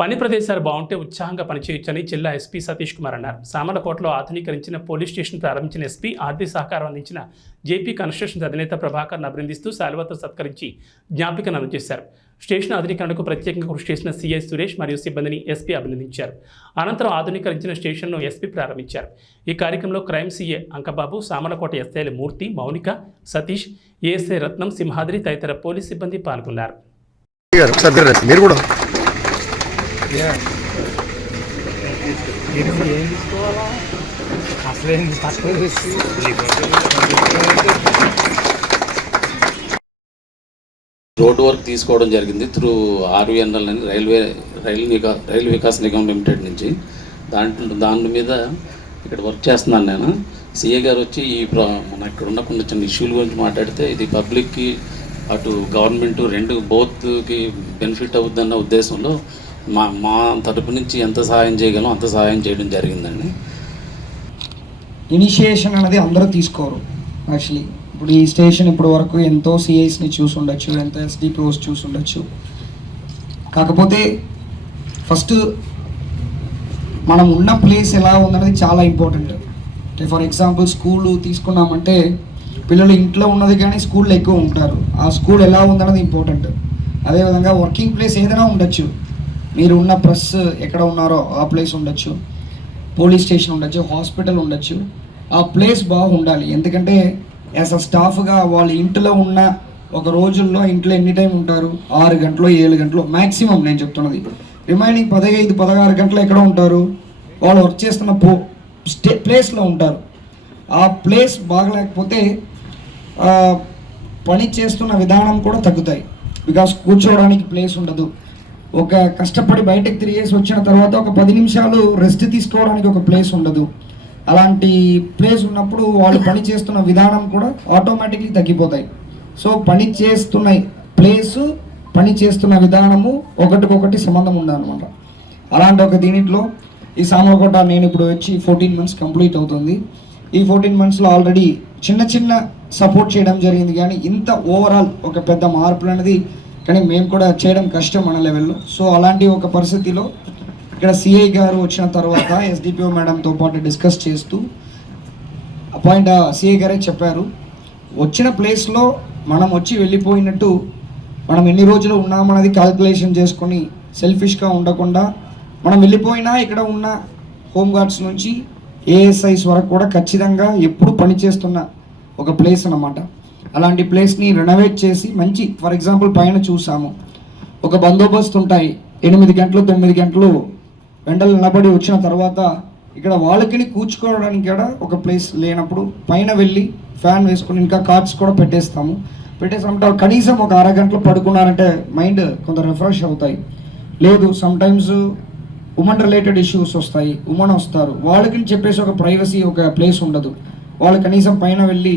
పని ప్రదేశాలు బాగుంటే ఉత్సాహంగా పనిచేయొచ్చని జిల్లా ఎస్పీ సతీష్ కుమార్ అన్నారు. సామర్లకోటలో ఆధునీకరించిన పోలీస్ స్టేషన్ ప్రారంభించిన ఎస్పీ ఆర్థిక సహకారం అందించిన జేపీ కన్స్ట్రక్షన్స్ అధినేత ప్రభాకర్ను అభినందిస్తూ శాలువాతో సత్కరించి జ్ఞాపికను అందజేశారు. స్టేషన్ ఆధునీకరణకు ప్రత్యేకంగా కృషి చేసిన సిఐ సురేష్ మరియు సిబ్బందిని ఎస్పీ అభినందించారు. అనంతరం ఆధునీకరించిన స్టేషన్ను ఎస్పీ ప్రారంభించారు. ఈ కార్యక్రమంలో క్రైమ్ సిఐ అంకబాబు, సామర్లకోట ఎస్ఐలు మూర్తి, మౌనిక, సతీష్, ఏఎస్ఐ రత్నం, సింహాద్రి తదితర పోలీస్ సిబ్బంది పాల్గొన్నారు. రోడ్ వర్క్ తీసుకోవడం జరిగింది త్రూ ఆర్వీఎన్ఎల్ అని రైల్ వికాస్ నిగమ్ లిమిటెడ్ నుంచి. దాని మీద ఇక్కడ వర్క్ చేస్తున్నాను నేను. సిఏ గారు వచ్చి మన ఇక్కడ ఉన్న కొన్ని చిన్న ఇష్యూల గురించి మాట్లాడితే ఇది పబ్లిక్కి అటు గవర్నమెంట్ రెండు బోత్కి బెనిఫిట్ అవుద్దన్న ఉద్దేశంలో మా తరపు నుంచి ఎంత సహాయం చేయగలం అంత సహాయం చేయడం జరిగిందండి. ఇనిషియేషన్ అనేది అందరూ తీసుకోరు. యాక్చువల్లీ ఇప్పుడు ఈ స్టేషన్ ఇప్పుడు వరకు ఎంతో సిఐస్ని చూసి ఉండొచ్చు, ఎంతో ఎస్డిపిఓస్ చూసి ఉండొచ్చు. కాకపోతే ఫస్ట్ మనం ఉన్న ప్లేస్ ఎలా ఉందనేది చాలా ఇంపార్టెంట్. ఫర్ ఎగ్జాంపుల్ స్కూల్ తీసుకున్నామంటే పిల్లలు ఇంట్లో ఉన్నది కానీ స్కూల్లో ఎక్కువ ఉంటారు. ఆ స్కూల్ ఎలా ఉందన్నది ఇంపార్టెంట్. అదేవిధంగా వర్కింగ్ ప్లేస్ ఏదైనా ఉండొచ్చు, మీరు ఉన్న ప్రెస్ ఎక్కడ ఉన్నారో ఆ ప్లేస్ ఉండొచ్చు, పోలీస్ స్టేషన్ ఉండొచ్చు, హాస్పిటల్ ఉండొచ్చు. ఆ ప్లేస్ బాగుండాలి. ఎందుకంటే యాజ్ అ స్టాఫ్గా వాళ్ళ ఇంట్లో ఉన్న ఒక రోజుల్లో ఇంట్లో ఎన్ని టైం ఉంటారు? 6 గంటలు 7 గంటలు మ్యాక్సిమం నేను చెప్తున్నది. రిమైనింగ్ 15-16 గంటలు ఎక్కడ ఉంటారు? వాళ్ళు వర్క్ చేస్తున్న ప్లేస్లో ఉంటారు. ఆ ప్లేస్ బాగలేకపోతే పని చేస్తున్న విధానం కూడా తగ్గుతాయి. బికాస్ కూర్చోవడానికి ప్లేస్ ఉండదు. ఒక కష్టపడి బయటకు తిరిగేసి వచ్చిన తర్వాత ఒక 10 నిమిషాలు రెస్ట్ తీసుకోవడానికి ఒక ప్లేస్ ఉండదు. అలాంటి ప్లేస్ ఉన్నప్పుడు వాళ్ళు పని చేస్తున్న విధానం కూడా ఆటోమేటిక్లీ తగ్గిపోతాయి. సో పని చేస్తున్న ప్లేసు, పని చేస్తున్న విధానము ఒకటికొకటి సంబంధం ఉందన్నమాట. అలాంటి ఒక దీనిలో ఈ సామర్లకోట నేను ఇప్పుడు వచ్చి 14 మంత్స్ కంప్లీట్ అవుతుంది. ఈ 14 మంత్స్లో ఆల్రెడీ చిన్న సపోర్ట్ చేయడం జరిగింది, కానీ ఇంత ఓవరాల్ ఒక పెద్ద మార్పులు అనేది కానీ మేము కూడా చేయడం కష్టం మన లెవెల్లో. సో అలాంటి ఒక పరిస్థితిలో ఇక్కడ సిఐ గారు వచ్చిన తర్వాత ఎస్డిపిఓ మేడంతో పాటు డిస్కస్ చేస్తూ సిఐ గారే చెప్పారు, వచ్చిన ప్లేస్లో మనం వచ్చి వెళ్ళిపోయినట్టు మనం ఎన్ని రోజులు ఉన్నామన్నది క్యాల్కులేషన్ చేసుకొని సెల్ఫిష్గా ఉండకుండా మనం వెళ్ళిపోయినా ఇక్కడ ఉన్న హోంగార్డ్స్ నుంచి ఏఎస్ఐస్ వరకు కూడా ఖచ్చితంగా ఎప్పుడు పనిచేస్తున్న ఒక ప్లేస్ అన్నమాట. అలాంటి ప్లేస్ని రెనోవేట్ చేసి మంచి, ఫర్ ఎగ్జాంపుల్ పైన చూసాము ఒక బందోబస్తు ఉంటాయి, 8 గంటలు 9 గంటలు ఎండలు నిలబడి వచ్చిన తర్వాత ఇక్కడ వాళ్ళకి కూర్చుకోవడానికి కూడా ఒక ప్లేస్ లేనప్పుడు పైన వెళ్ళి ఫ్యాన్ వేసుకుని ఇంకా కార్డ్స్ కూడా పెట్టేసామంటే కనీసం ఒక 6 గంటలు పడుకున్నారంటే మైండ్ కొంత రిఫ్రెష్ అవుతాయి. లేదు సమ్టైమ్స్ ఉమెన్ రిలేటెడ్ ఇష్యూస్ వస్తాయి, ఉమెన్ వస్తారు, వాళ్ళకి చెప్పేసి ఒక ప్రైవసీ ఒక ప్లేస్ ఉండదు. వాళ్ళు కనీసం పైన వెళ్ళి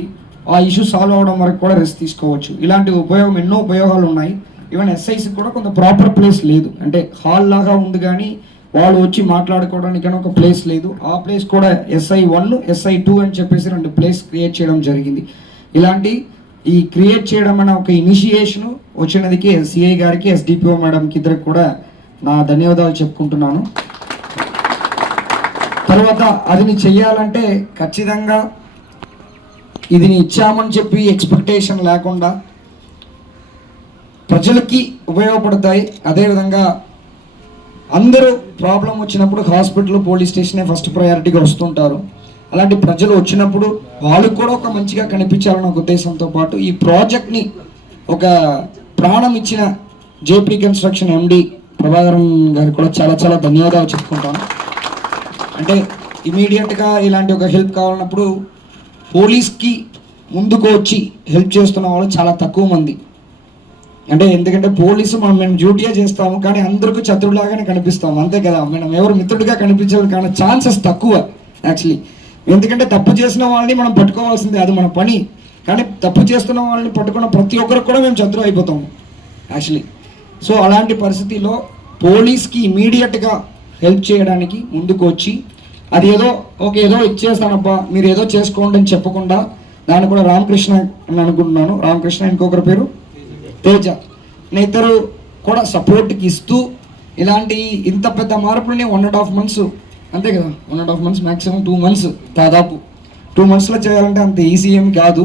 ఆ ఇష్యూ సాల్వ్ అవడం వరకు కూడా రెస్ట్ తీసుకోవచ్చు. ఇలాంటి ఎన్నో ఉపయోగాలు ఉన్నాయి. ఈవెన్ ఎస్ఐసి కూడా కొంత ప్రాపర్ ప్లేస్ లేదు, అంటే హాల్ లాగా ఉంది కానీ వాళ్ళు వచ్చి మాట్లాడుకోవడానికి ఒక ప్లేస్ లేదు. ఆ ప్లేస్ కూడా SI1, SI2 అని చెప్పేసి 2 ప్లేస్ క్రియేట్ చేయడం జరిగింది. ఇలాంటి ఈ క్రియేట్ చేయడం అనే ఒక ఇనిషియేషన్ వచ్చినదికి సిఐ గారికి, ఎస్డిపిఓ మేడంకి ఇద్దరికి కూడా నా ధన్యవాదాలు చెప్పుకుంటున్నాను. తర్వాత అది చెయ్యాలంటే ఖచ్చితంగా ఇది ఇచ్చామని చెప్పి ఎక్స్పెక్టేషన్ లేకుండా ప్రజలకి ఉపయోగపడతాయి. అదేవిధంగా అందరూ ప్రాబ్లం వచ్చినప్పుడు హాస్పిటల్, పోలీస్ స్టేషనే ఫస్ట్ ప్రయారిటీగా వస్తుంటారు. అలాంటి ప్రజలు వచ్చినప్పుడు వాళ్ళకు కూడా ఒక మంచిగా కనిపించాలన్న ఒక ఉద్దేశంతో పాటు ఈ ప్రాజెక్ట్ని ఒక ప్రాణం ఇచ్చిన జేపీ కన్స్ట్రక్షన్ MD ప్రభాకరన్ గారికి కూడా చాలా ధన్యవాదాలు చెప్పుకుంటాను. అంటే ఇమీడియట్గా ఇలాంటి ఒక హెల్ప్ కావాలన్నప్పుడు పోలీస్కి ముందుకు వచ్చి హెల్ప్ చేస్తున్న వాళ్ళు చాలా తక్కువ మంది. అంటే ఎందుకంటే పోలీసు మేము డ్యూటీయే చేస్తాము కానీ అందరికీ శత్రువులాగానే కనిపిస్తాము, అంతే కదా. మనం ఎవరు మిత్రుడిగా కనిపించాలి కానీ ఛాన్సెస్ తక్కువ యాక్చువల్లీ. ఎందుకంటే తప్పు చేసిన వాళ్ళని మనం పట్టుకోవాల్సిందే, అది మన పని. కానీ తప్పు చేస్తున్న వాళ్ళని పట్టుకున్న ప్రతి ఒక్కరికి కూడా మేము శత్రువు అయిపోతాము యాక్చువల్లీ. సో అలాంటి పరిస్థితిలో పోలీస్కి ఇమీడియట్గా హెల్ప్ చేయడానికి ముందుకు వచ్చి అది ఏదో ఇచ్చేస్తానబ్బా మీరు ఏదో చేసుకోండి అని చెప్పకుండా దాన్ని కూడా రామకృష్ణ అని అనుకుంటున్నాను. రామకృష్ణ, ఇంకొకరి పేరు తేజ, ఇద్దరు కూడా సపోర్ట్కి ఇస్తూ ఇలాంటి ఇంత పెద్ద మార్పులని 1.5 months అంతే కదా, 1.5 months మ్యాక్సిమం 2 months, దాదాపు 2 monthsలో చేయాలంటే అంత ఈజీ ఏం కాదు.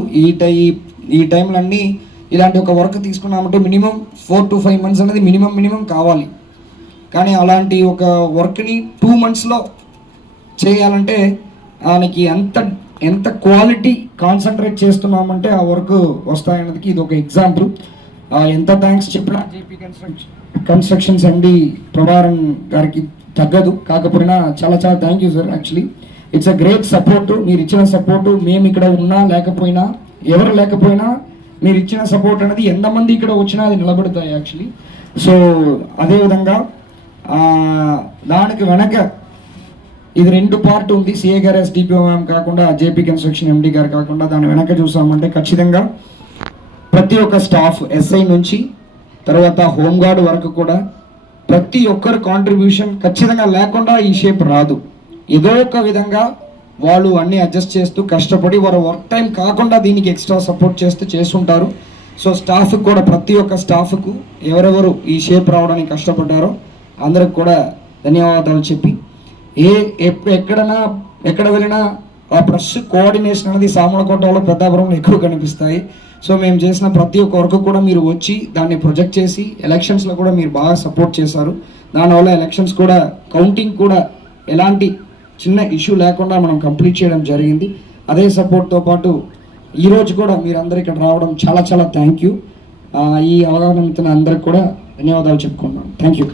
ఈ టైంలో అన్నీ ఇలాంటి ఒక వర్క్ తీసుకున్నామంటే మినిమం 4 to 5 months అనేది మినిమం కావాలి. కానీ అలాంటి ఒక వర్క్ని 2 monthsలో చేయాలంటే ఆయనకి ఎంత క్వాలిటీ కాన్సన్ట్రేట్ చేస్తున్నామంటే ఆ వర్క్ వస్తాయన్నది ఇది ఒక ఎగ్జాంపుల్. ఎంత థ్యాంక్స్ చెప్పినా జేపీ కన్స్ట్రక్షన్స్ ఎండి ప్రభాకరన్ గారికి తగ్గదు. కాకపోయినా చాలా thank you sir. Actually it's a great support. మీరు ఇచ్చిన సపోర్టు మేము ఇక్కడ ఉన్నా లేకపోయినా, ఎవరు లేకపోయినా మీరు ఇచ్చిన సపోర్ట్ అనేది ఎంతమంది ఇక్కడ వచ్చినా అది నిలబడతాయి యాక్చువల్లీ. సో అదేవిధంగా దానికి వెనక ఇది 2 పార్ట్ ఉంది. సిఏ గారు ఎస్డిపిఓ మ్యామ్ కాకుండా, జేపీ కన్స్ట్రక్షన్ ఎండి గారు కాకుండా దాని వెనక చూసామంటే ఖచ్చితంగా ప్రతి ఒక్క స్టాఫ్ ఎస్ఐ నుంచి తర్వాత హోంగార్డ్ వరకు కూడా ప్రతి ఒక్కరు కాంట్రిబ్యూషన్ ఖచ్చితంగా లేకుండా ఈ షేప్ రాదు. ఏదో ఒక విధంగా వాళ్ళు అన్నీ అడ్జస్ట్ చేస్తూ కష్టపడి వారు వర్క్ టైం కాకుండా దీనికి ఎక్స్ట్రా సపోర్ట్ చేస్తుంటారు. సో స్టాఫ్కి కూడా, ప్రతి ఒక్క స్టాఫ్కు ఎవరెవరు ఈ షేప్ రావడానికి కష్టపడ్డారో అందరికి కూడా ధన్యవాదాలు చెప్పి, ఎక్కడ వెళ్ళినా ఆ బ్రష్ కోఆర్డినేషన్ అనేది సామలకోటలో, పెద్దాపురంలో ఎక్కువ కనిపిస్తాయి. సో మేము చేసిన ప్రతి ఒక్క వర్క్ కూడా మీరు వచ్చి దాన్ని ప్రొజెక్ట్ చేసి ఎలక్షన్స్లో కూడా మీరు బాగా సపోర్ట్ చేశారు. దానివల్ల ఎలక్షన్స్ కూడా కౌంటింగ్ కూడా ఎలాంటి చిన్న ఇష్యూ లేకుండా మనం కంప్లీట్ చేయడం జరిగింది. అదే సపోర్ట్తో పాటు ఈరోజు కూడా మీరందరూ ఇక్కడ రావడం చాలా థ్యాంక్ యూ. ఈ అవగాహన అందరికి కూడా ధన్యవాదాలు చెప్పుకున్నాను. Thank you.